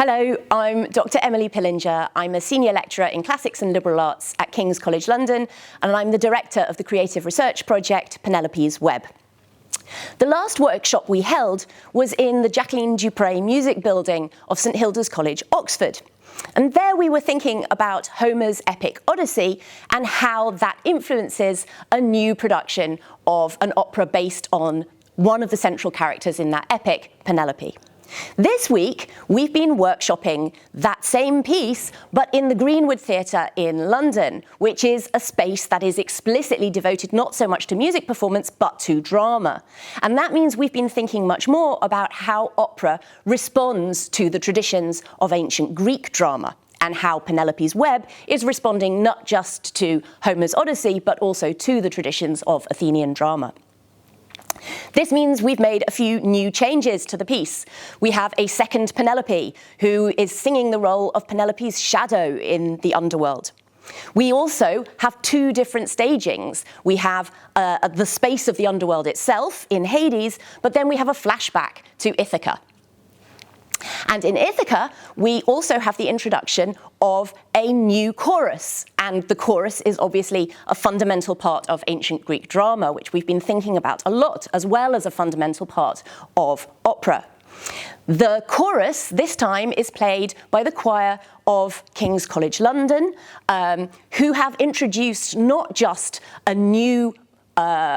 Hello, I'm Dr. Emily Pillinger. I'm a senior lecturer in classics and liberal arts at King's College London, and I'm the director of the creative research project Penelope's Web. The last workshop we held was in the Jacqueline Dupré Music Building of St Hilda's College, Oxford. And there we were thinking about Homer's epic Odyssey and how that influences a new production of an opera based on one of the central characters in that epic, Penelope. This week, we've been workshopping that same piece, but in the Greenwood Theatre in London, which is a space that is explicitly devoted not so much to music performance, but to drama. And that means we've been thinking much more about how opera responds to the traditions of ancient Greek drama, and how Penelope's Web is responding not just to Homer's Odyssey, but also to the traditions of Athenian drama. This means we've made a few new changes to the piece. We have a second Penelope, who is singing the role of Penelope's shadow in the underworld. We also have two different stagings. We have the space of the underworld itself in Hades, but then we have a flashback to Ithaca. And in Ithaca, we also have the introduction of a new chorus. And the chorus is obviously a fundamental part of ancient Greek drama, which we've been thinking about a lot, as well as a fundamental part of opera. The chorus this time is played by the choir of King's College London, who have introduced not just a new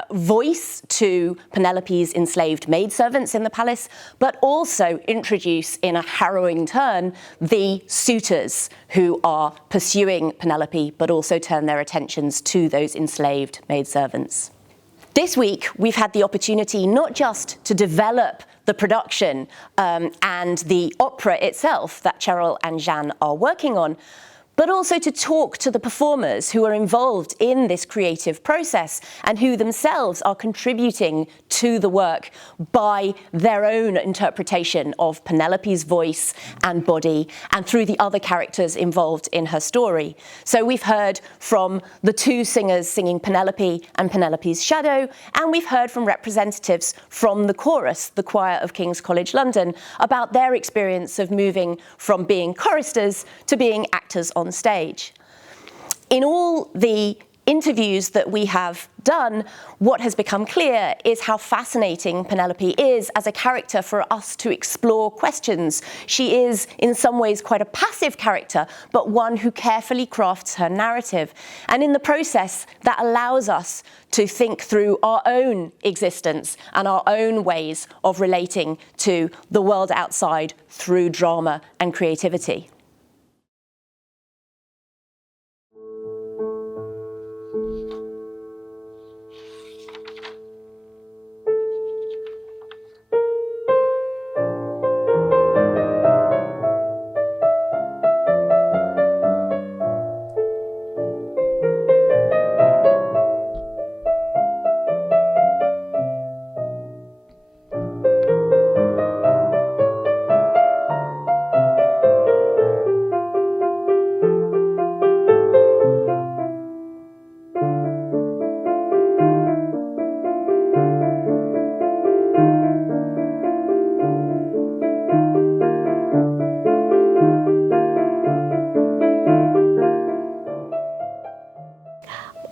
voice to Penelope's enslaved maidservants in the palace, but also introduce in a harrowing turn the suitors who are pursuing Penelope, but also turn their attentions to those enslaved maidservants. This week, we've had the opportunity not just to develop the production and the opera itself that Cheryl and Jeanne are working on, but also to talk to the performers who are involved in this creative process and who themselves are contributing to the work by their own interpretation of Penelope's voice and body and through the other characters involved in her story. So we've heard from the two singers singing Penelope and Penelope's shadow, and we've heard from representatives from the chorus, the choir of King's College London, about their experience of moving from being choristers to being actors on stage. In all the interviews that we have done, what has become clear is how fascinating Penelope is as a character for us to explore questions. She is, in some ways, quite a passive character, but one who carefully crafts her narrative. And in the process, that allows us to think through our own existence and our own ways of relating to the world outside through drama and creativity.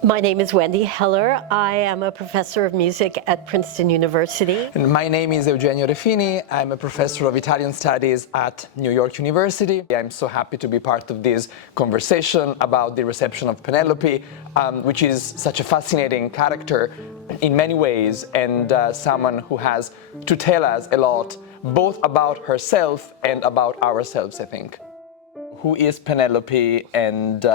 My name is Wendy Heller. I am a professor of music at Princeton University. And my name is Eugenio Refini. I'm a professor of Italian studies at New York University. I'm so happy to be part of this conversation about the reception of Penelope, which is such a fascinating character in many ways, and someone who has to tell us a lot, both about herself and about ourselves, I think. Who is Penelope and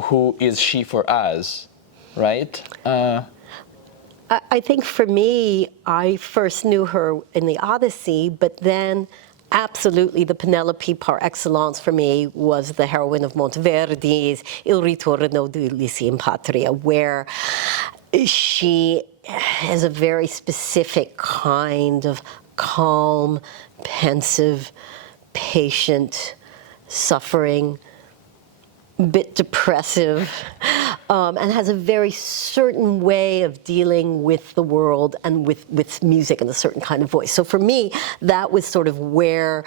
who is she for us? Right? I think for me, I first knew her in the Odyssey, but then absolutely the Penelope par excellence for me was the heroine of Monteverdi's Il ritorno di Ulysses in Patria, where she has a very specific kind of calm, pensive, patient, suffering, bit depressive and has a very certain way of dealing with the world and with music and a certain kind of voice. So for me, that was sort of where,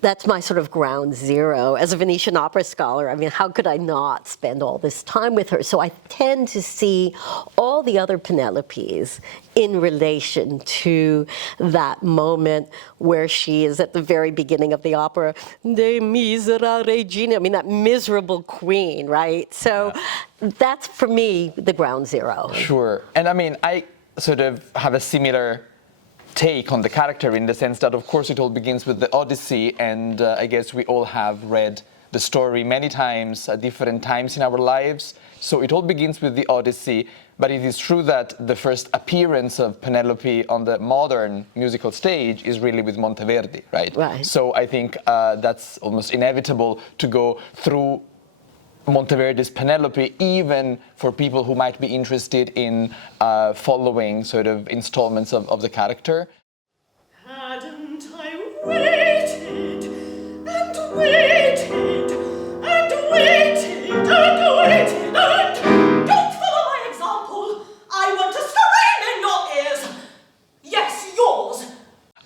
that's my sort of ground zero. As a Venetian opera scholar, I mean, how could I not spend all this time with her? So I tend to see all the other Penelopes in relation to that moment where she is at the very beginning of the opera, De misera regina, I mean, that miserable queen, right? So that's, for me, the ground zero. Sure. And I mean, I sort of have a similar take on the character in the sense that, of course, it all begins with the Odyssey, and I guess we all have read the story many times at different times in our lives. So it all begins with the Odyssey, but it is true that the first appearance of Penelope on the modern musical stage is really with Monteverdi, right? Right. So I think that's almost inevitable to go through Monteverdi's Penelope, even for people who might be interested in following sort of installments of the character. Hadn't I waited and waited and waited and waited and... Don't follow my example! I want to scream in your ears! Yes, yours!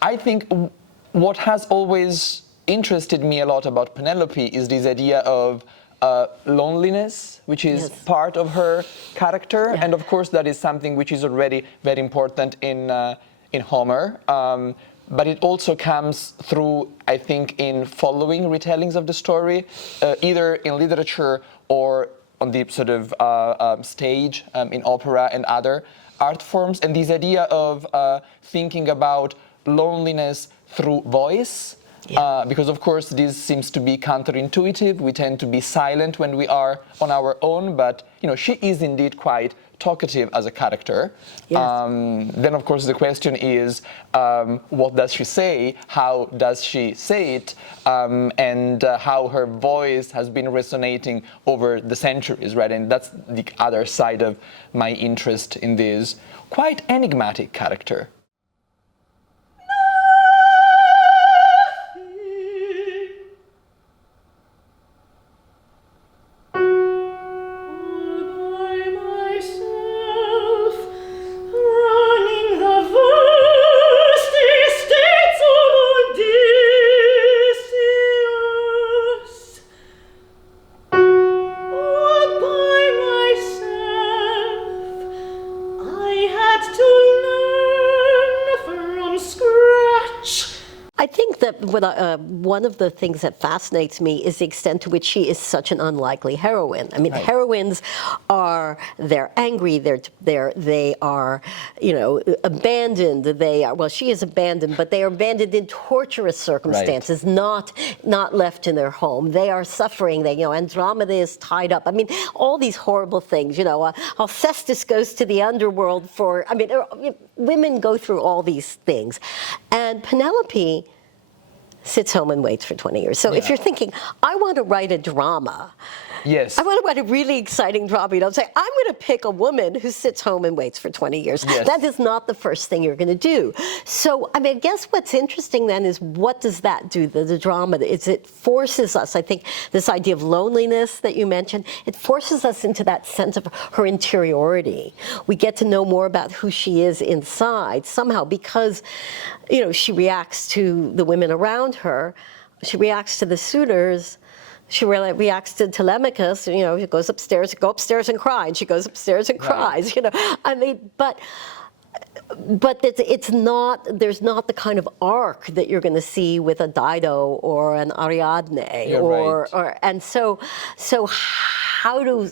I think what has always interested me a lot about Penelope is this idea of loneliness, which is part of her character, and of course that is something which is already very important in Homer. But it also comes through, I think, in following retellings of the story, either in literature or on the sort of stage, in opera and other art forms. And this idea of thinking about loneliness through voice, because of course this seems to be counterintuitive. We tend to be silent when we are on our own, but you know, she is indeed quite talkative as a character. Then of course the question is, what does she say? How does she say it? And how her voice has been resonating over the centuries, right? And that's the other side of my interest in this quite enigmatic character. One of the things that fascinates me is the extent to which she is such an unlikely heroine. I mean, heroines are, they're angry, they are, you know, abandoned. They are, well, she is abandoned, but they are abandoned in torturous circumstances, not left in their home. They are suffering. They, you know, Andromeda is tied up. I mean, all these horrible things. You know, Alcestis goes to the underworld for. I mean, women go through all these things, and Penelope sits home and waits for 20 years. So if you're thinking, I want to write a drama, I want to write a really exciting drama, you know, say, I'm going to pick a woman who sits home and waits for 20 years. That is not the first thing you're going to do. So, I mean, I guess what's interesting then is what does that do, the drama? It forces us, I think, this idea of loneliness that you mentioned, it forces us into that sense of her interiority. We get to know more about who she is inside somehow because, you know, she reacts to the women around her, she reacts to the suitors, she really reacts to Telemachus, you know, she goes upstairs, go upstairs and cry, and she goes upstairs and cries, you know. I mean, but it's not, there's not the kind of arc that you're going to see with a Dido or an Ariadne, and so how do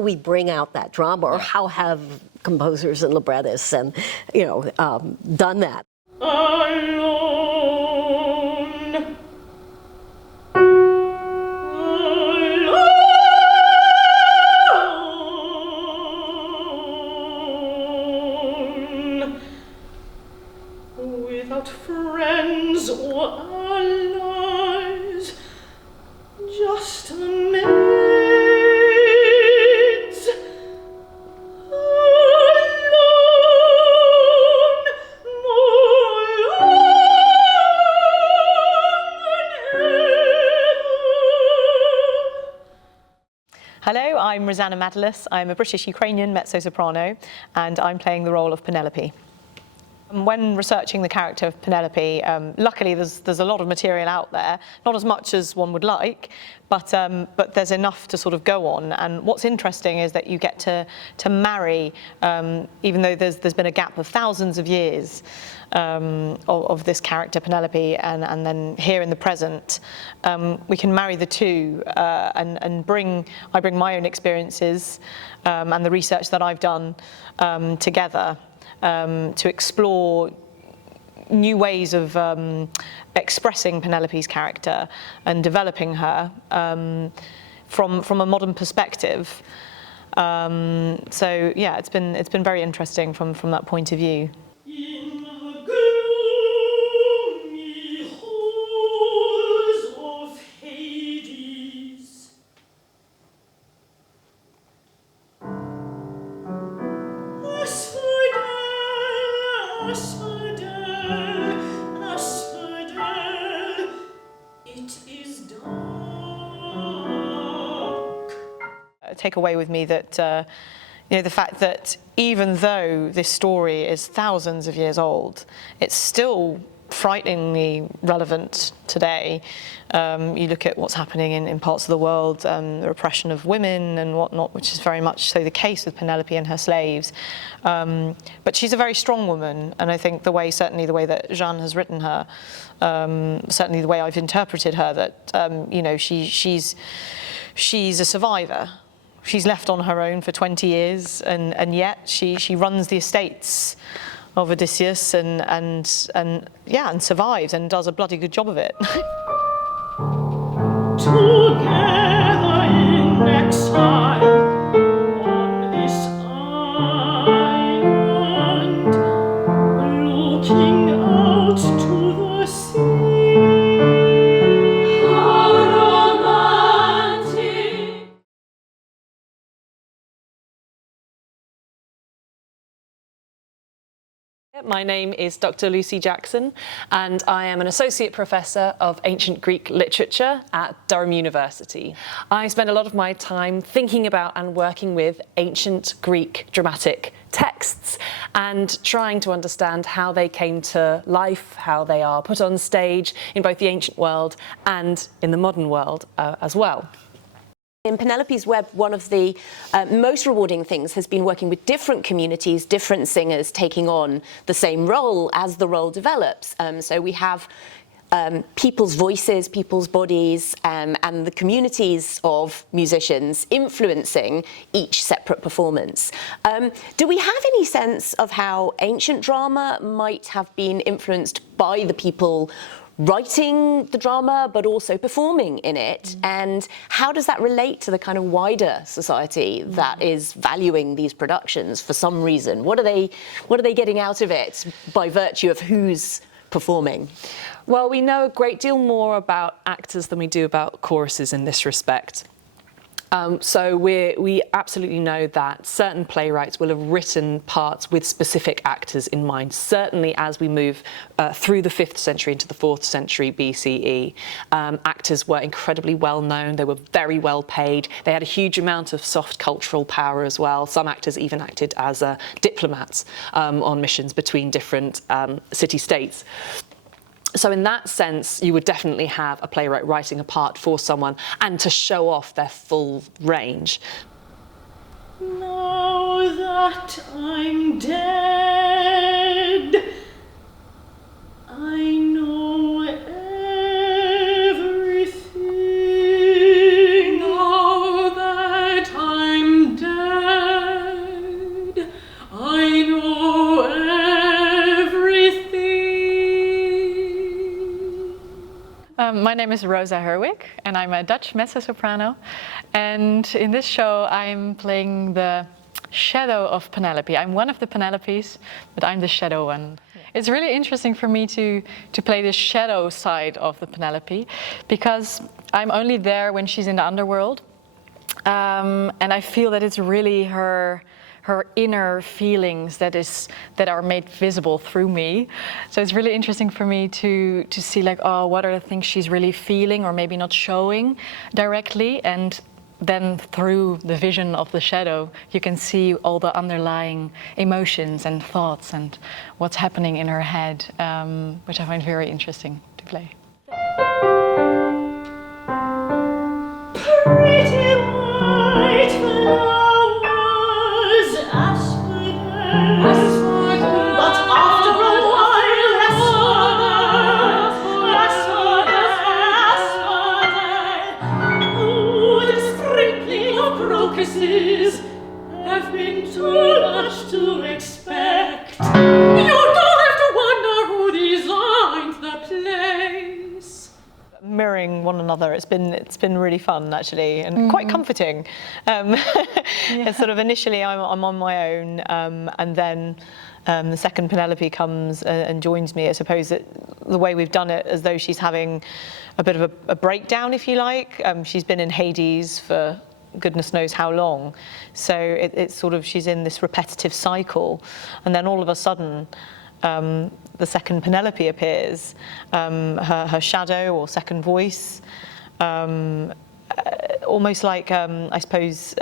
we bring out that drama, or how have composers and librettists and, you know, done that? Alone. Without friends or allies, just a maid's alone, more alone than ever. Hello, I'm Rozanna Madylus. I'm a British-Ukrainian mezzo-soprano, and I'm playing the role of Penelope. When researching the character of Penelope, luckily there's a lot of material out there, not as much as one would like, but there's enough to sort of go on. And what's interesting is that you get to marry, even though there's been a gap of thousands of years of this character Penelope, and then here in the present, we can marry the two and I bring my own experiences and the research that I've done together. To explore new ways of expressing Penelope's character and developing her from a modern perspective. So yeah, it's been very interesting from that point of view. In the gloomy halls of Hades, asphodel, it is dark. Take away with me that the fact that even though this story is thousands of years old, it's still frighteningly relevant today. You look at what's happening in parts of the world, the repression of women and whatnot, which is very much so the case with Penelope and her slaves. But she's a very strong woman, and I think certainly the way that Jeanne has written her, certainly the way I've interpreted her, that she's a survivor. She's left on her own for 20 years, and yet she runs the estates of Odysseus and survives and does a bloody good job of it. Together in exile on this island, looking out to the sea. How romantic! My name is Dr. Lucy Jackson, and I am an Associate Professor of Ancient Greek Literature at Durham University. I spend a lot of my time thinking about and working with ancient Greek dramatic texts and trying to understand how they came to life, how they are put on stage in both the ancient world and in the modern world as well. In Penelope's Web, one of the most rewarding things has been working with different communities, different singers taking on the same role as the role develops. So we have people's voices, people's bodies, and the communities of musicians influencing each separate performance. Do we have any sense of how ancient drama might have been influenced by the people writing the drama, but also performing in it? And how does that relate to the kind of wider society that is valuing these productions for some reason? What are they getting out of it by virtue of who's performing? Well, we know a great deal more about actors than we do about choruses in this respect. So we absolutely know that certain playwrights will have written parts with specific actors in mind, certainly as we move through the 5th century into the 4th century BCE. Actors were incredibly well known, they were very well paid, they had a huge amount of soft cultural power as well. Some actors even acted as diplomats on missions between different city-states. So in that sense, you would definitely have a playwright writing a part for someone and to show off their full range. Now that I'm dead, I know everything. Now that I'm dead, I know everything. My name is Roza Herwig, and I'm a Dutch mezzo-soprano. And in this show, I'm playing the shadow of Penelope. I'm one of the Penelopes, but I'm the shadow one. It's really interesting for me to play the shadow side of the Penelope, because I'm only there when she's in the underworld. And I feel that it's really her inner feelings that are made visible through me. So it's really interesting for me to see, like, oh, what are the things she's really feeling or maybe not showing directly, and then through the vision of the shadow, you can see all the underlying emotions and thoughts and what's happening in her head, which I find very interesting to play. Pretty white flowers, asphodel, but after a while, asphodel. Oh, the sprinkling of crocuses have been too much to expect. You don't have to wonder who designed the place. Mirroring one another, it's been really fun actually, and quite comforting. It's sort of initially I'm on my own, and then the second Penelope comes and joins me. I suppose that the way we've done it, as though she's having a bit of a breakdown, if you like. She's been in Hades for goodness knows how long, so it's sort of, she's in this repetitive cycle, and then all of a sudden the second Penelope appears, her shadow or second voice, almost like, I suppose,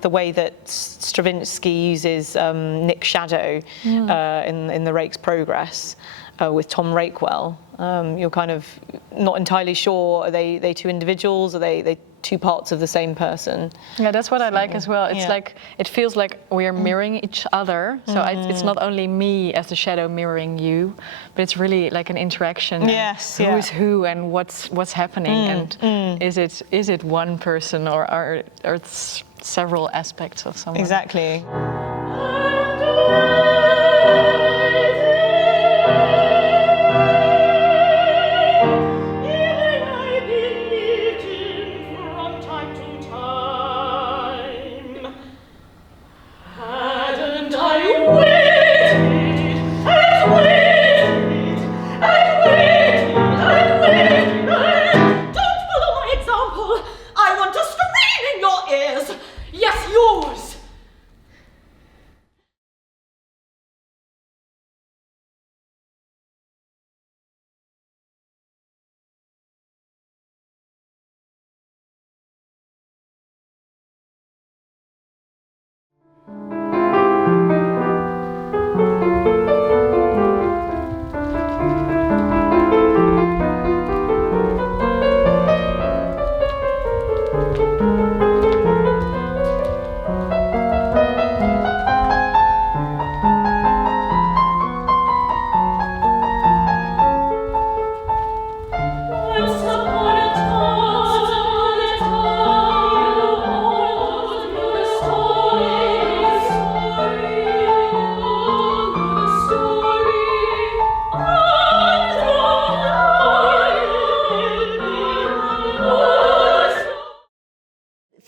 the way that Stravinsky uses Nick's shadow in the Rake's Progress with Tom Rakewell. You're kind of not entirely sure, are they two individuals, are they two parts of the same person? Yeah, that's what I like as well. It's like, it feels like we are mirroring each other. So it's not only me as the shadow mirroring you, but it's really like an interaction. Yes, who's who and what's happening, and is it one person or are several aspects of someone? Exactly.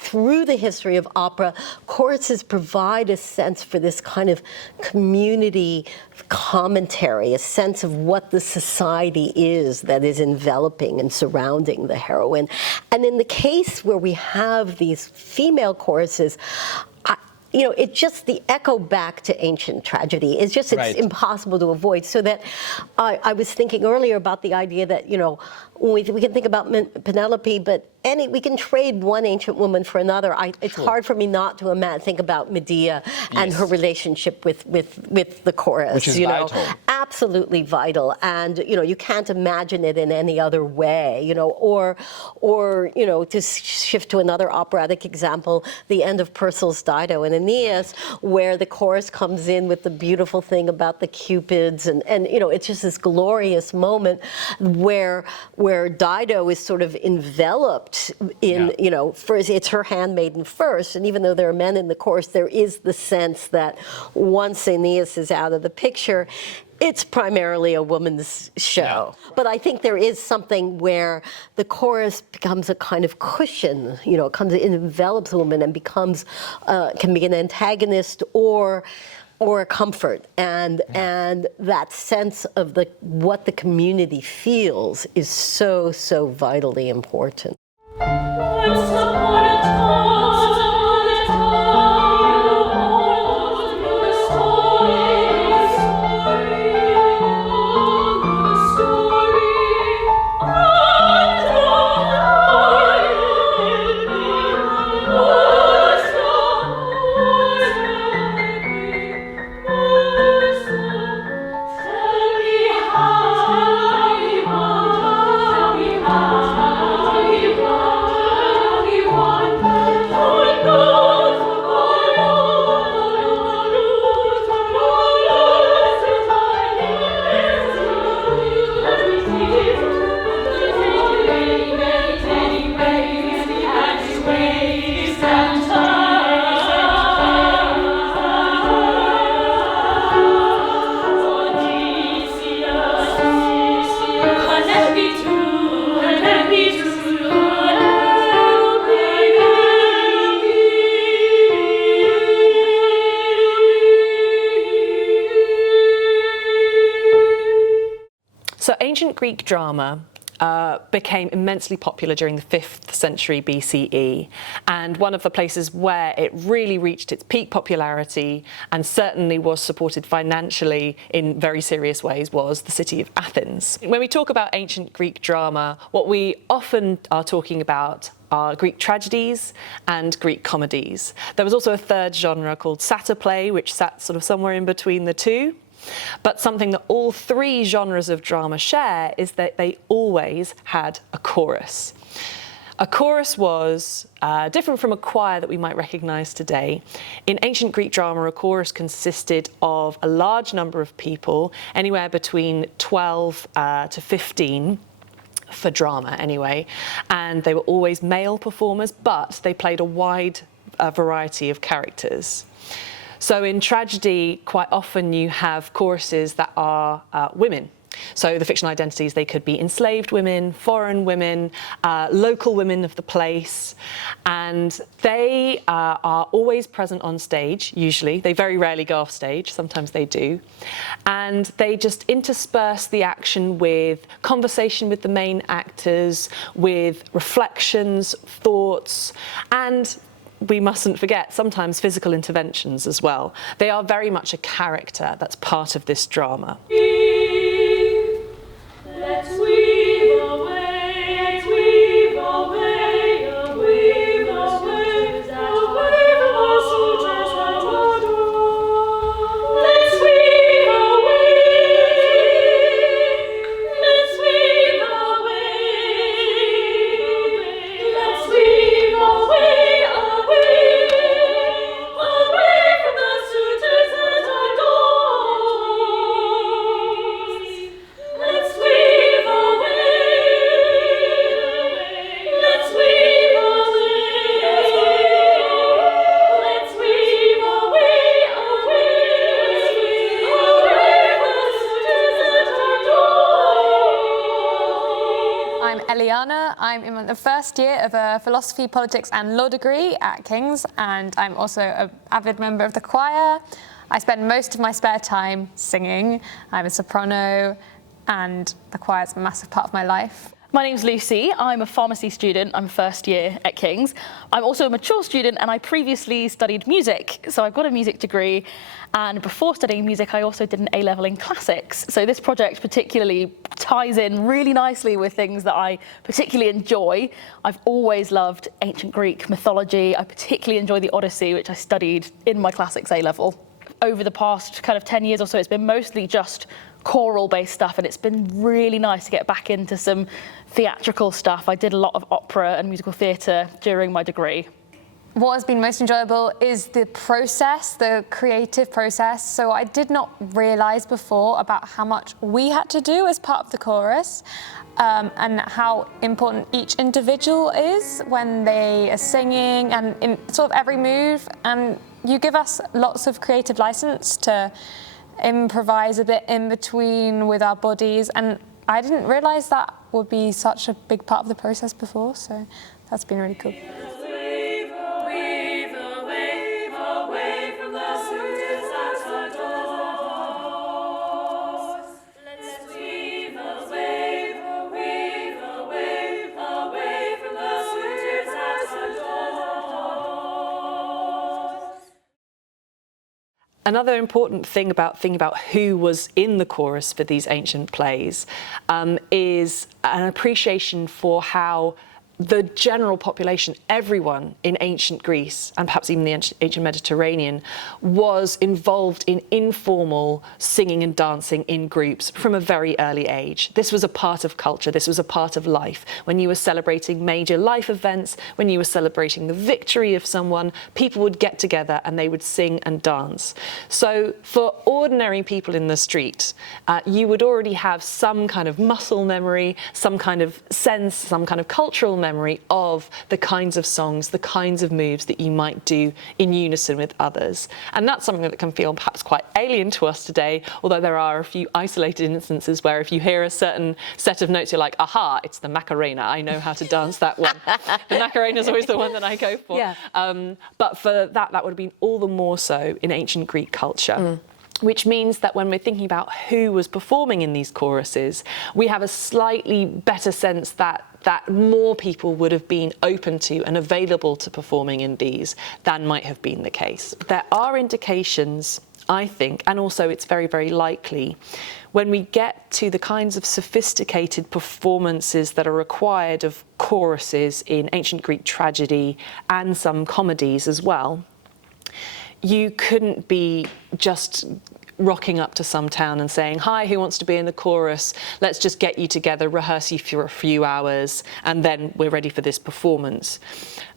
Through the history of opera, choruses provide a sense for this kind of community commentary, a sense of what the society is that is enveloping and surrounding the heroine. And in the case where we have these female choruses, you know, it just, the echo back to ancient tragedy is just, it's impossible to avoid. So that I was thinking earlier about the idea that, you know, we can think about Penelope, but we can trade one ancient woman for another. It's hard for me not to think about Medea and her relationship with the chorus. Which is vital. Absolutely vital. And, you know, you can't imagine it in any other way, you know, or, you know, to shift to another operatic example, the end of Purcell's Dido in Aeneas, where the chorus comes in with the beautiful thing about the Cupids, and you know, it's just this glorious moment where Dido is sort of enveloped in, you know, first it's her handmaiden first, and even though there are men in the chorus, there is the sense that once Aeneas is out of the picture, it's primarily a woman's show. But I think there is something where the chorus becomes a kind of cushion, you know, it envelops a woman and becomes, can be an antagonist or a comfort, and that sense of what the community feels is so vitally important. Once upon a time. ancient Greek drama became immensely popular during the 5th century BCE, and one of the places where it really reached its peak popularity and certainly was supported financially in very serious ways was the city of Athens. When we talk about ancient Greek drama, what we often are talking about are Greek tragedies and Greek comedies. There was also a third genre called satyr play, which sat sort of somewhere in between the two. But something that all three genres of drama share is that they always had a chorus. A chorus was different from a choir that we might recognise today. In ancient Greek drama, a chorus consisted of a large number of people, anywhere between 12 to 15, for drama anyway, and they were always male performers, but they played a wide variety of characters. So in tragedy, quite often you have choruses that are women. So the fictional identities, they could be enslaved women, foreign women, local women of the place, and they are always present on stage, usually. They very rarely go off stage, sometimes they do. And they just intersperse the action with conversation with the main actors, with reflections, thoughts, and we mustn't forget sometimes physical interventions as well. They are very much a character that's part of this drama. Let's weave away, let's weave away, weave away, away from the suitors that adore. Let's weave away, let's weave away, let's weave away. I'm in the first year of a philosophy, politics and law degree at King's, and I'm also an avid member of the choir. I spend most of my spare time singing. I'm a soprano, and the choir is a massive part of my life. My name's Lucy. I'm a pharmacy student. I'm first year at King's. I'm also a mature student, and I previously studied music. So I've got a music degree, and before studying music, I also did an A-level in classics. So this project particularly ties in really nicely with things that I particularly enjoy. I've always loved ancient Greek mythology. I particularly enjoy the Odyssey, which I studied in my classics A-level. Over the past kind of 10 years or so, it's been mostly just choral-based stuff, and it's been really nice to get back into some theatrical stuff. I did a lot of opera and musical theatre during my degree. What has been most enjoyable is the process, the creative process. So I did not realise before about how much we had to do as part of the chorus, and how important each individual is when they are singing and in sort of every move. And you give us lots of creative license to improvise a bit in between with our bodies, and I didn't realise that would be such a big part of the process before, so that's been really cool. Another important thing about thinking about who was in the chorus for these ancient plays is an appreciation for how the general population, everyone in ancient Greece and perhaps even the ancient Mediterranean, was involved in informal singing and dancing in groups from a very early age. This was a part of culture, this was a part of life. When you were celebrating major life events, when you were celebrating the victory of someone, people would get together and they would sing and dance. So for ordinary people in the street, you would already have some kind of muscle memory, some kind of sense, some kind of cultural memory of the kinds of songs, the kinds of moves that you might do in unison with others. And that's something that can feel perhaps quite alien to us today, although there are a few isolated instances where if you hear a certain set of notes, you're like, aha, it's the Macarena, I know how to dance that one. The Macarena is always the one that I go for. Yeah. But for that would have been all the more so in ancient Greek culture. which means that when we're thinking about who was performing in these choruses, we have a slightly better sense that more people would have been open to and available to performing in these than might have been the case. There are indications, I think, and also it's very, very likely, when we get to the kinds of sophisticated performances that are required of choruses in ancient Greek tragedy and some comedies as well, you couldn't be just rocking up to some town and saying, hi, who wants to be in the chorus? Let's just get you together, rehearse you for a few hours, and then we're ready for this performance.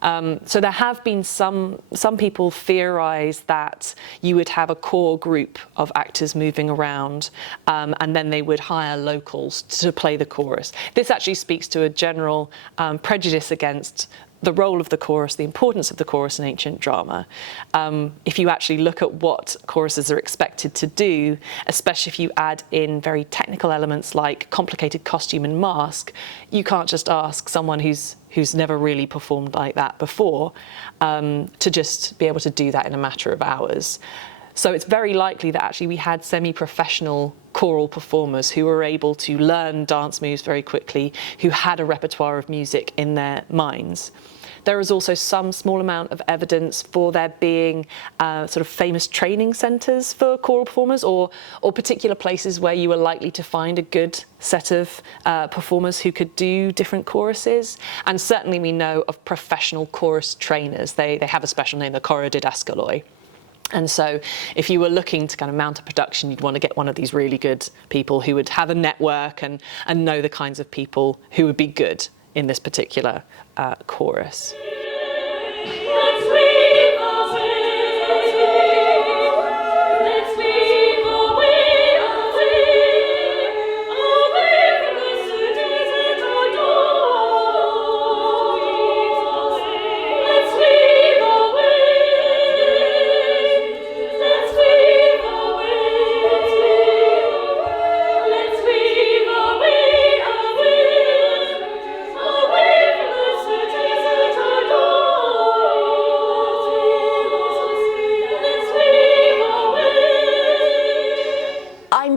So there have been some people theorize that you would have a core group of actors moving around, and then they would hire locals to play the chorus. This actually speaks to a general prejudice against the role of the chorus, the importance of the chorus in ancient drama. If you actually look at what choruses are expected to do, especially if you add in very technical elements like complicated costume and mask, you can't just ask someone who's never really performed like that before to just be able to do that in a matter of hours. So it's very likely that actually we had semi-professional choral performers who were able to learn dance moves very quickly, who had a repertoire of music in their minds. There is also some small amount of evidence for there being sort of famous training centres for choral performers, or particular places where you were likely to find a good set of performers who could do different choruses. And certainly we know of professional chorus trainers. They have a special name, the chorodidaskaloi. And so if you were looking to kind of mount a production, you'd want to get one of these really good people who would have a network and know the kinds of people who would be good in this particular chorus.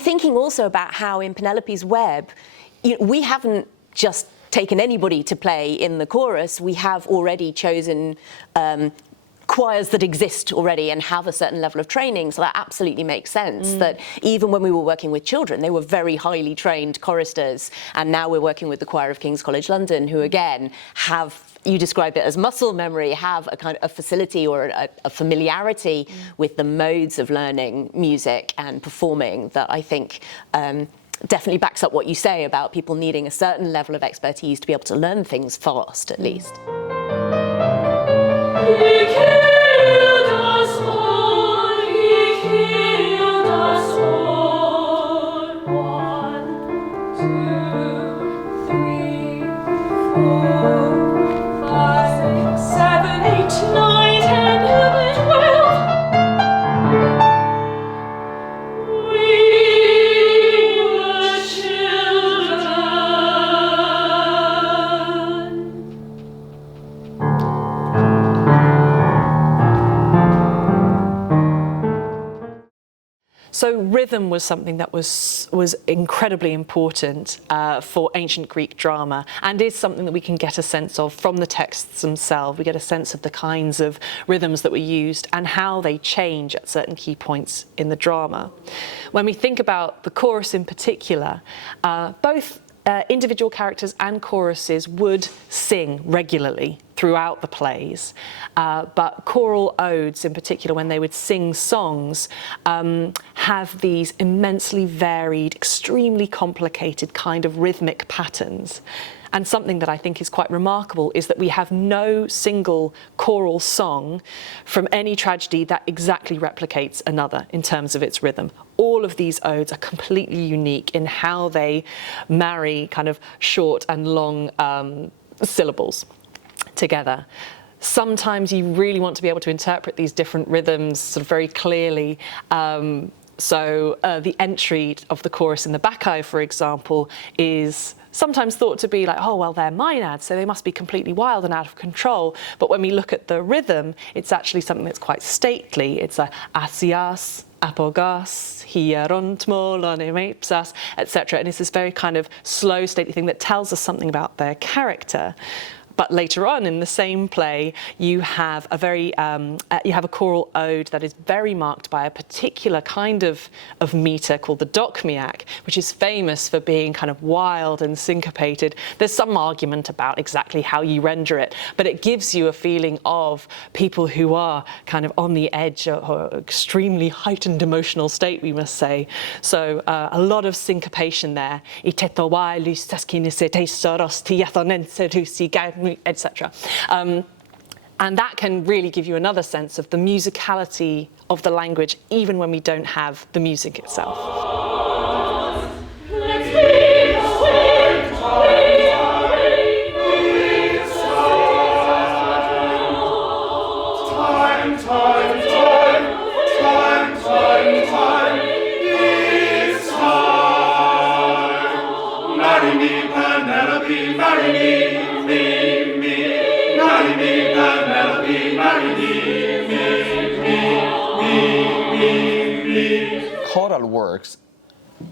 Thinking also about how in Penelope's Web, we haven't just taken anybody to play in the chorus. We have already chosen choirs that exist already and have a certain level of training, so that absolutely makes sense. That even when we were working with children, they were very highly trained choristers, and now we're working with the choir of King's College London, who again have, you described it as muscle memory, have a kind of a facility or a familiarity with the modes of learning music and performing that I think definitely backs up what you say about people needing a certain level of expertise to be able to learn things fast, at least. So rhythm was something that was incredibly important for ancient Greek drama, and is something that we can get a sense of from the texts themselves. We get a sense of the kinds of rhythms that were used and how they change at certain key points in the drama. When we think about the chorus in particular, both individual characters and choruses would sing regularly throughout the plays, but choral odes in particular, when they would sing songs, have these immensely varied, extremely complicated kind of rhythmic patterns. And something that I think is quite remarkable is that we have no single choral song from any tragedy that exactly replicates another in terms of its rhythm. All of these odes are completely unique in how they marry kind of short and long syllables together. Sometimes you really want to be able to interpret these different rhythms sort of very clearly. So the entry of the chorus in the Bacchae, for example, is sometimes thought to be like, oh, well, they're maenads, so they must be completely wild and out of control. But when we look at the rhythm, it's actually something that's quite stately. It's a asias, apogas, hieront mepsas, etc. And it's this very kind of slow, stately thing that tells us something about their character. But later on in the same play, you have a a choral ode that is very marked by a particular kind of meter called the dochmiac, which is famous for being kind of wild and syncopated. There's some argument about exactly how you render it, but it gives you a feeling of people who are kind of on the edge or extremely heightened emotional state, we must say. So a lot of syncopation there. Etc. And that can really give you another sense of the musicality of the language, even when we don't have the music itself. Marry me, Penelope, marry me. Marry me, Penelope, marry me. Choral works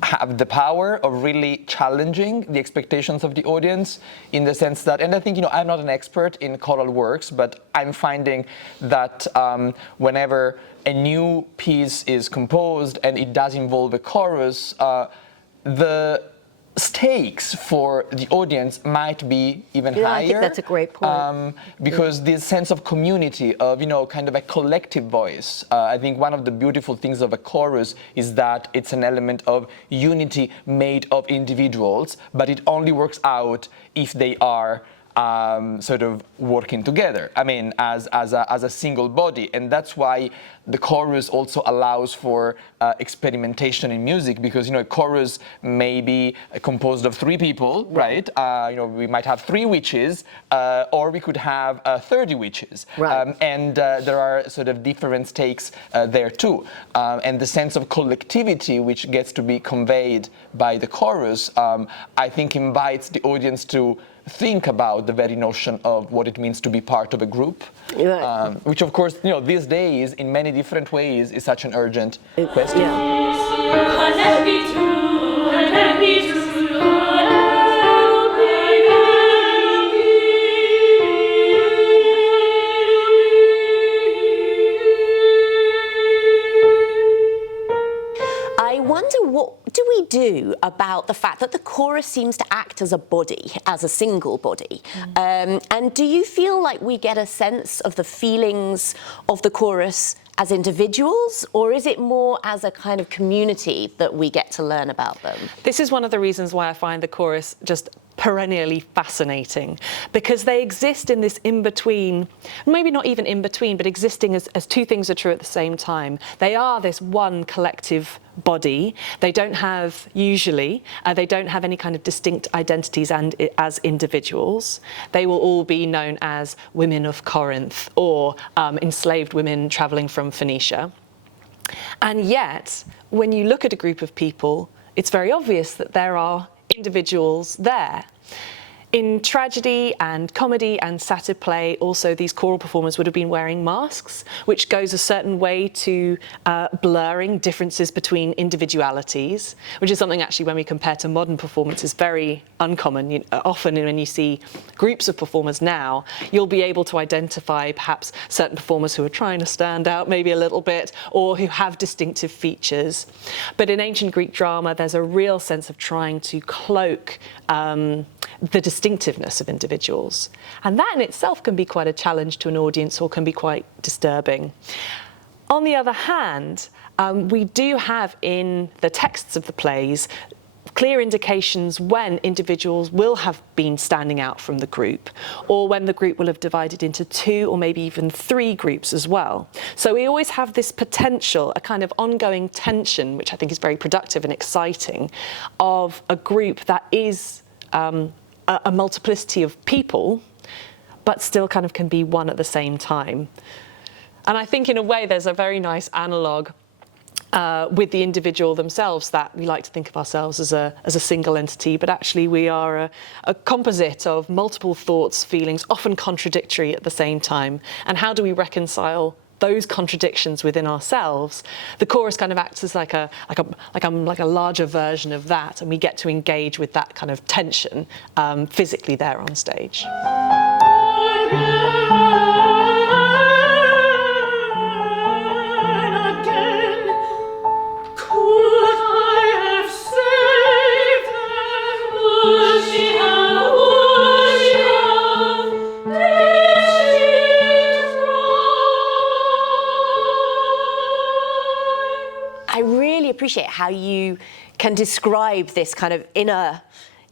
have the power of really challenging the expectations of the audience, in the sense that, and I think, I'm not an expert in choral works, but I'm finding that whenever a new piece is composed and it does involve a chorus, the stakes for the audience might be even higher. I think that's a great point. Because this sense of community, of kind of a collective voice. I think one of the beautiful things of a chorus is that it's an element of unity made of individuals, but it only works out if they are sort of working together. I mean, as a single body, and that's why the chorus also allows for experimentation in music, because a chorus may be composed of 3 people, right? We might have 3 witches, or we could have 30 witches, right. And there are sort of different stakes there too, and the sense of collectivity which gets to be conveyed by the chorus, I think invites the audience to think about the very notion of what it means to be part of a group, right. Which of course, these days, in many different ways, is such an urgent question. Yeah. I wonder, what do we do about the fact that the chorus seems to act as a body, as a single body? And do you feel like we get a sense of the feelings of the chorus as individuals, or is it more as a kind of community that we get to learn about them? This is one of the reasons why I find the chorus just perennially fascinating, because they exist in this in-between, maybe not even in-between, but existing as 2 things are true at the same time. They are this one collective body. They don't have, usually, they don't have any kind of distinct identities and as individuals. They will all be known as women of Corinth or enslaved women travelling from Phoenicia. And yet, when you look at a group of people, it's very obvious that there are individuals there. In tragedy and comedy and satyr play, also these choral performers would have been wearing masks, which goes a certain way to blurring differences between individualities, which is something actually when we compare to modern performance is very uncommon. Often when you see groups of performers now, you'll be able to identify perhaps certain performers who are trying to stand out maybe a little bit, or who have distinctive features. But in ancient Greek drama, there's a real sense of trying to cloak the distinctiveness of individuals. And that in itself can be quite a challenge to an audience, or can be quite disturbing. On the other hand, we do have in the texts of the plays clear indications when individuals will have been standing out from the group, or when the group will have divided into 2 or maybe even 3 groups as well. So we always have this potential, a kind of ongoing tension, which I think is very productive and exciting, of a group that is a multiplicity of people, but still kind of can be one at the same time. And I think in a way there's a very nice analogue with the individual themselves, that we like to think of ourselves as a single entity, but actually we are a composite of multiple thoughts, feelings, often contradictory at the same time. And how do we reconcile those contradictions within ourselves, the chorus kind of acts as like a larger version of that, and we get to engage with that kind of tension physically there on stage. I really appreciate how you can describe this kind of inner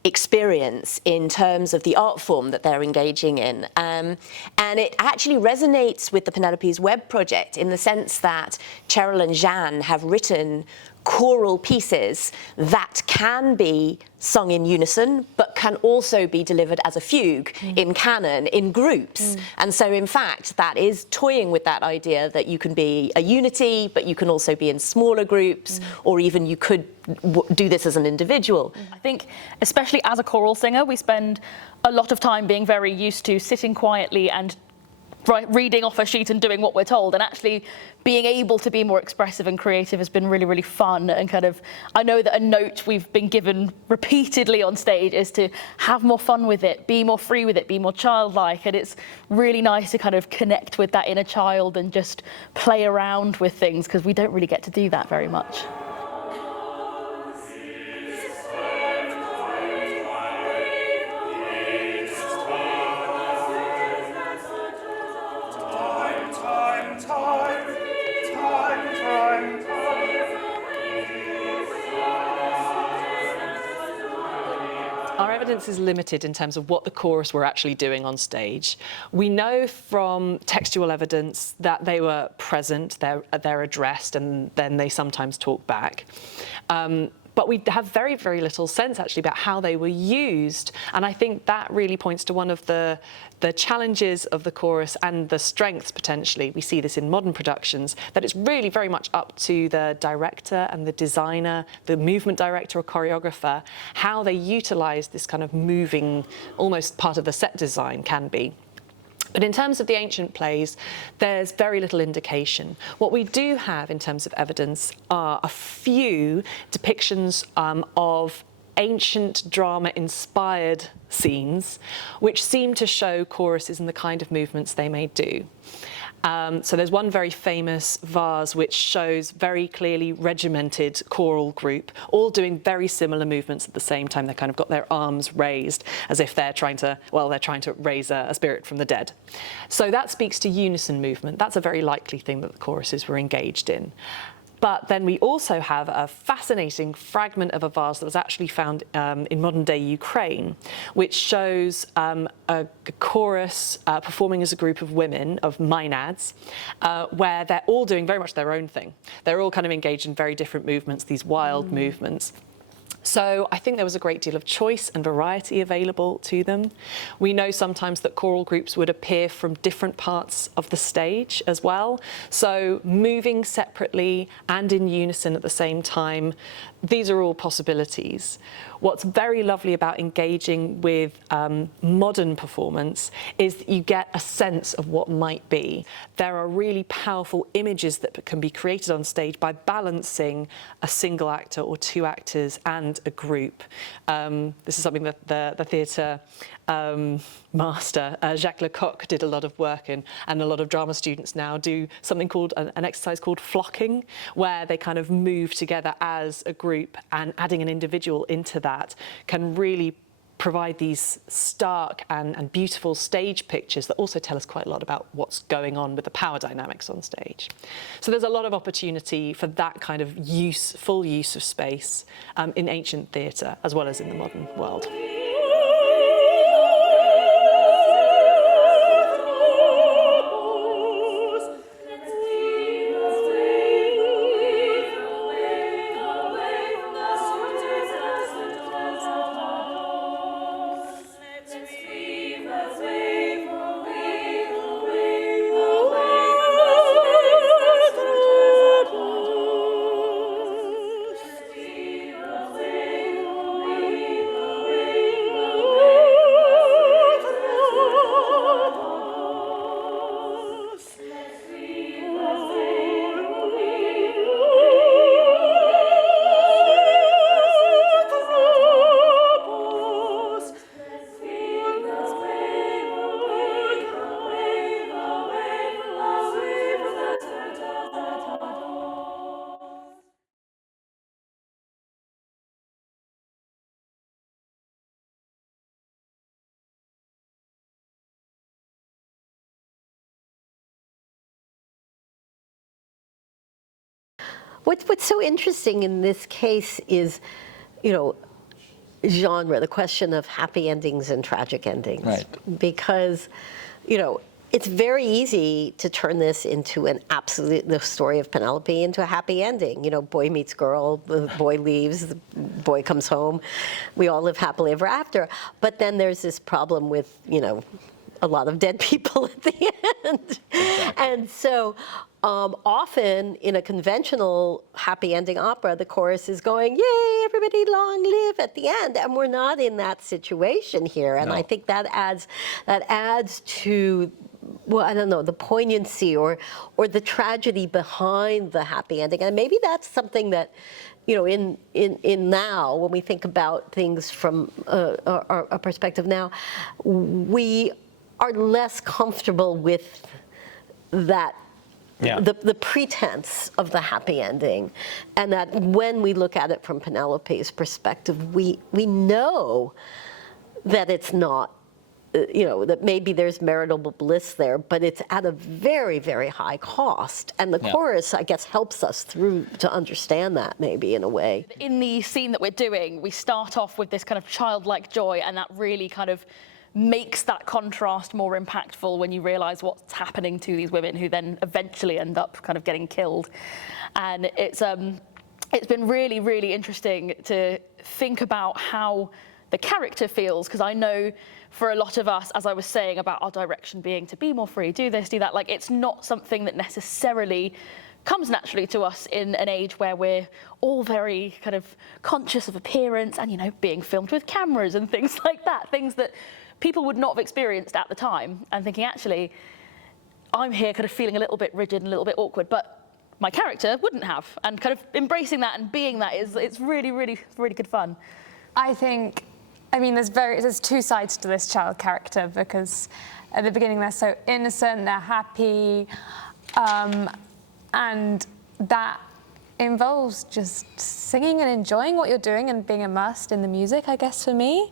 experience in terms of the art form that they're engaging in. And it actually resonates with the Penelope's Web project in the sense that Cheryl and Jeanne have written choral pieces that can be sung in unison, but can also be delivered as a fugue in canon, in groups. And so, in fact, that is toying with that idea that you can be a unity, but you can also be in smaller groups, or even you could do this as an individual. I think, especially as a choral singer, we spend a lot of time being very used to sitting quietly and reading off a sheet and doing what we're told, and actually being able to be more expressive and creative has been really, really fun. And kind of, I know that a note we've been given repeatedly on stage is to have more fun with it, be more free with it, be more childlike, and it's really nice to kind of connect with that inner child and just play around with things, because we don't really get to do that very much. Our evidence is limited in terms of what the chorus were actually doing on stage. We know from textual evidence that they were present, they're addressed, and then they sometimes talk back. But we have very, very little sense actually about how they were used. And I think that really points to one of the challenges of the chorus and the strengths potentially. We see this in modern productions, that it's really very much up to the director and the designer, the movement director or choreographer, how they utilize this kind of moving, almost part of the set design can be. But in terms of the ancient plays, there's very little indication. What we do have in terms of evidence are a few depictions of ancient drama-inspired scenes, which seem to show choruses and the kind of movements they may do. So there's one very famous vase which shows very clearly regimented choral group, all doing very similar movements at the same time. They kind of got their arms raised as if they're trying to raise a spirit from the dead. So that speaks to unison movement. That's a very likely thing that the choruses were engaged in. But then we also have a fascinating fragment of a vase that was actually found in modern-day Ukraine, which shows a chorus performing as a group of women, of maenads, where they're all doing very much their own thing. They're all kind of engaged in very different movements, these wild movements. So I think there was a great deal of choice and variety available to them. We know sometimes that choral groups would appear from different parts of the stage as well. So moving separately and in unison at the same time, these are all possibilities. What's very lovely about engaging with modern performance is that you get a sense of what might be. There are really powerful images that can be created on stage by balancing a single actor or two actors and a group. This is something that the theatre master, Jacques Lecoq, did a lot of work in, and a lot of drama students now do something called an exercise called flocking, where they kind of move together as a group, and adding an individual into that can really provide these stark and beautiful stage pictures that also tell us quite a lot about what's going on with the power dynamics on stage. So there's a lot of opportunity for that kind of use, full use of space in ancient theatre as well as in the modern world. What's so interesting in this case is, you know, genre, the question of happy endings and tragic endings. Right. Because, you know, it's very easy to turn this into the story of Penelope into a happy ending. You know, boy meets girl, the boy leaves, the boy comes home. We all live happily ever after. But then there's this problem with, you know, a lot of dead people at the end. And so often in a conventional happy ending opera, the chorus is going, yay, everybody long live at the end. And we're not in that situation here. And I think that adds to, well, I don't know, the poignancy or the tragedy behind the happy ending. And maybe that's something that, you know, in now, when we think about things from our perspective now, we are less comfortable with that, the pretense of the happy ending. And that when we look at it from Penelope's perspective, we know that it's not, you know, that maybe there's marital bliss there, but it's at a very, very high cost. And the chorus, I guess, helps us through to understand that maybe in a way. In the scene that we're doing, we start off with this kind of childlike joy, and that really kind of makes that contrast more impactful when you realize what's happening to these women who then eventually end up kind of getting killed. And it's been really, really interesting to think about how the character feels, because I know for a lot of us, as I was saying about our direction being to be more free, do this, do that, like it's not something that necessarily comes naturally to us in an age where we're all very kind of conscious of appearance and, you know, being filmed with cameras and things like that, things that people would not have experienced at the time, and thinking, actually, I'm here kind of feeling a little bit rigid and a little bit awkward, but my character wouldn't have. And kind of embracing that and being that it's really, really, really good fun. I think, I mean, there's two sides to this child character, because at the beginning they're so innocent, they're happy, and that involves just singing and enjoying what you're doing and being immersed in the music, I guess, for me.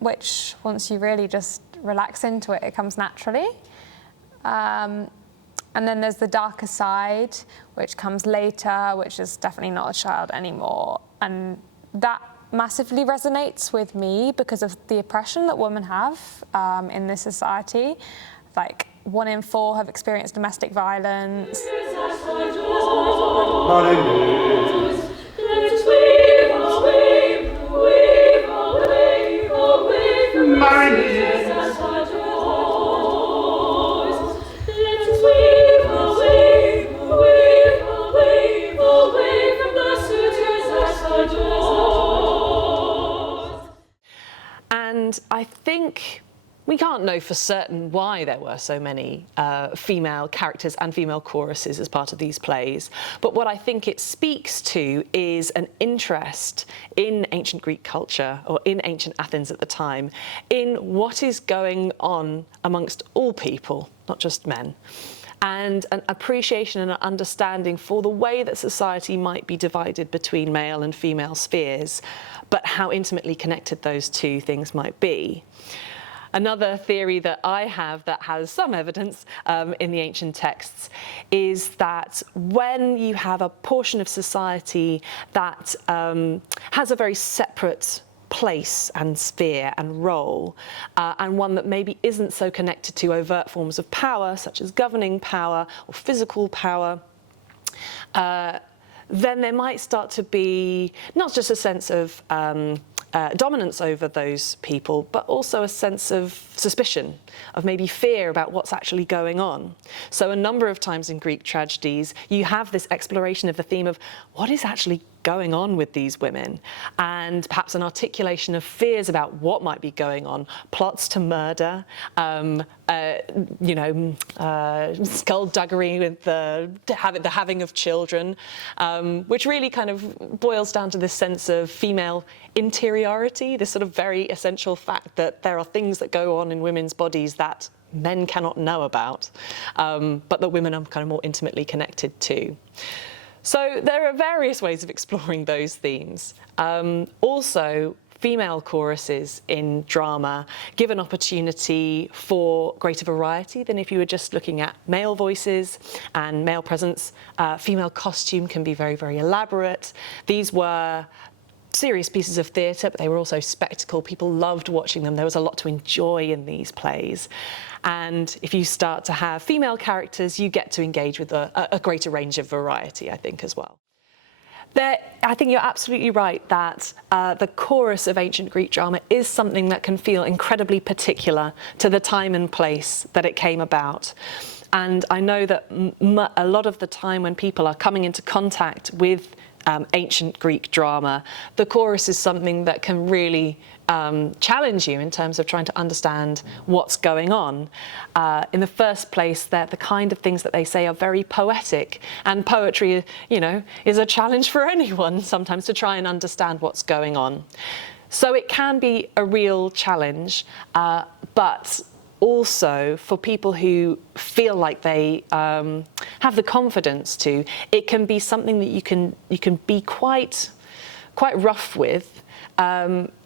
Which once you really just relax into it, it comes naturally. And then there's the darker side, which comes later, which is definitely not a child anymore. And that massively resonates with me because of the oppression that women have in this society. Like 1 in 4 have experienced domestic violence. And I think we can't know for certain why there were so many female characters and female choruses as part of these plays. But what I think it speaks to is an interest in ancient Greek culture, or in ancient Athens at the time, in what is going on amongst all people, not just men. And an appreciation and an understanding for the way that society might be divided between male and female spheres, but how intimately connected those two things might be. Another theory that I have that has some evidence in the ancient texts is that when you have a portion of society that has a very separate place and sphere and role, and one that maybe isn't so connected to overt forms of power, such as governing power or physical power, then there might start to be not just a sense of dominance over those people, but also a sense of suspicion, of maybe fear about what's actually going on. So a number of times in Greek tragedies, you have this exploration of the theme of what is actually going on with these women, and perhaps an articulation of fears about what might be going on, plots to murder, skullduggery with the having of children, which really kind of boils down to this sense of female interiority, this sort of very essential fact that there are things that go on in women's bodies that men cannot know about, but that women are kind of more intimately connected to. So there are various ways of exploring those themes. Also, female choruses in drama give an opportunity for greater variety than if you were just looking at male voices and male presence. Female costume can be very, very elaborate. These were serious pieces of theatre, but they were also spectacle. People loved watching them. There was a lot to enjoy in these plays. And if you start to have female characters, you get to engage with a greater range of variety, I think, as well. I think you're absolutely right that the chorus of ancient Greek drama is something that can feel incredibly particular to the time and place that it came about. And I know that a lot of the time when people are coming into contact with ancient Greek drama, the chorus is something that can really challenge you in terms of trying to understand what's going on. In the first place, they're the kind of things that they say are very poetic, and poetry, you know, is a challenge for anyone sometimes to try and understand what's going on. So it can be a real challenge, but also for people who feel like they have the confidence to, it can be something that you can be quite rough with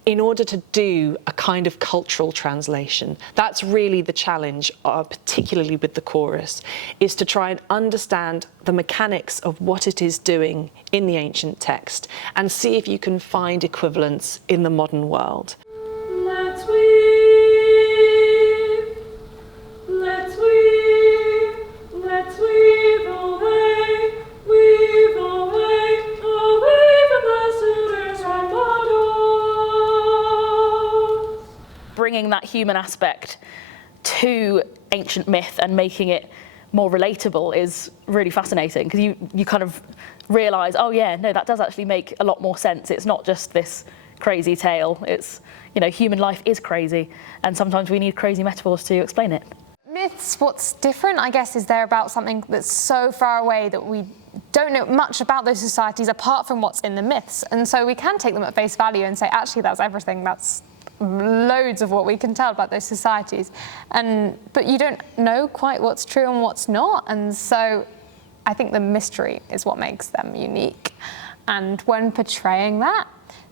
in order to do a kind of cultural translation. That's really the challenge, particularly with the chorus, is to try and understand the mechanics of what it is doing in the ancient text and see if you can find equivalents in the modern world. Let's weave, let's weave, let's weave away, ambassadors and models. Bringing that human aspect to ancient myth and making it more relatable is really fascinating, because you kind of realise, oh yeah, no, that does actually make a lot more sense. It's not just this crazy tale. It's, you know, human life is crazy, and sometimes we need crazy metaphors to explain it. Myths, what's different, I guess, is they're about something that's so far away that we don't know much about those societies apart from what's in the myths. And so we can take them at face value and say, actually, that's everything. That's loads of what we can tell about those societies. But you don't know quite what's true and what's not. And so I think the mystery is what makes them unique. And when portraying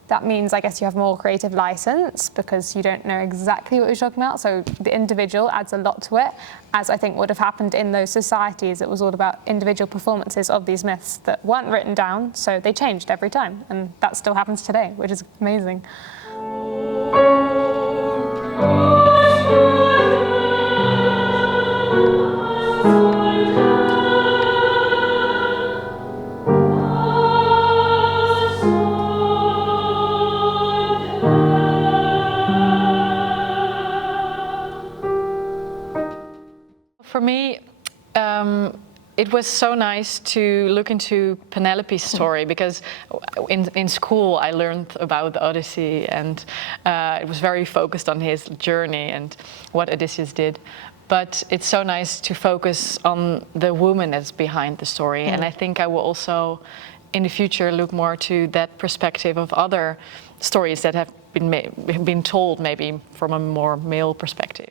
that means, I guess, you have more creative license because you don't know exactly what you're talking about. So the individual adds a lot to it, as I think would have happened in those societies. It was all about individual performances of these myths that weren't written down, so they changed every time. And that still happens today, which is amazing. For me, it was so nice to look into Penelope's story, because in school I learned about the Odyssey, and it was very focused on his journey and what Odysseus did. But it's so nice to focus on the woman that's behind the story. And I think I will also, in the future, look more to that perspective of other stories that have been told maybe from a more male perspective.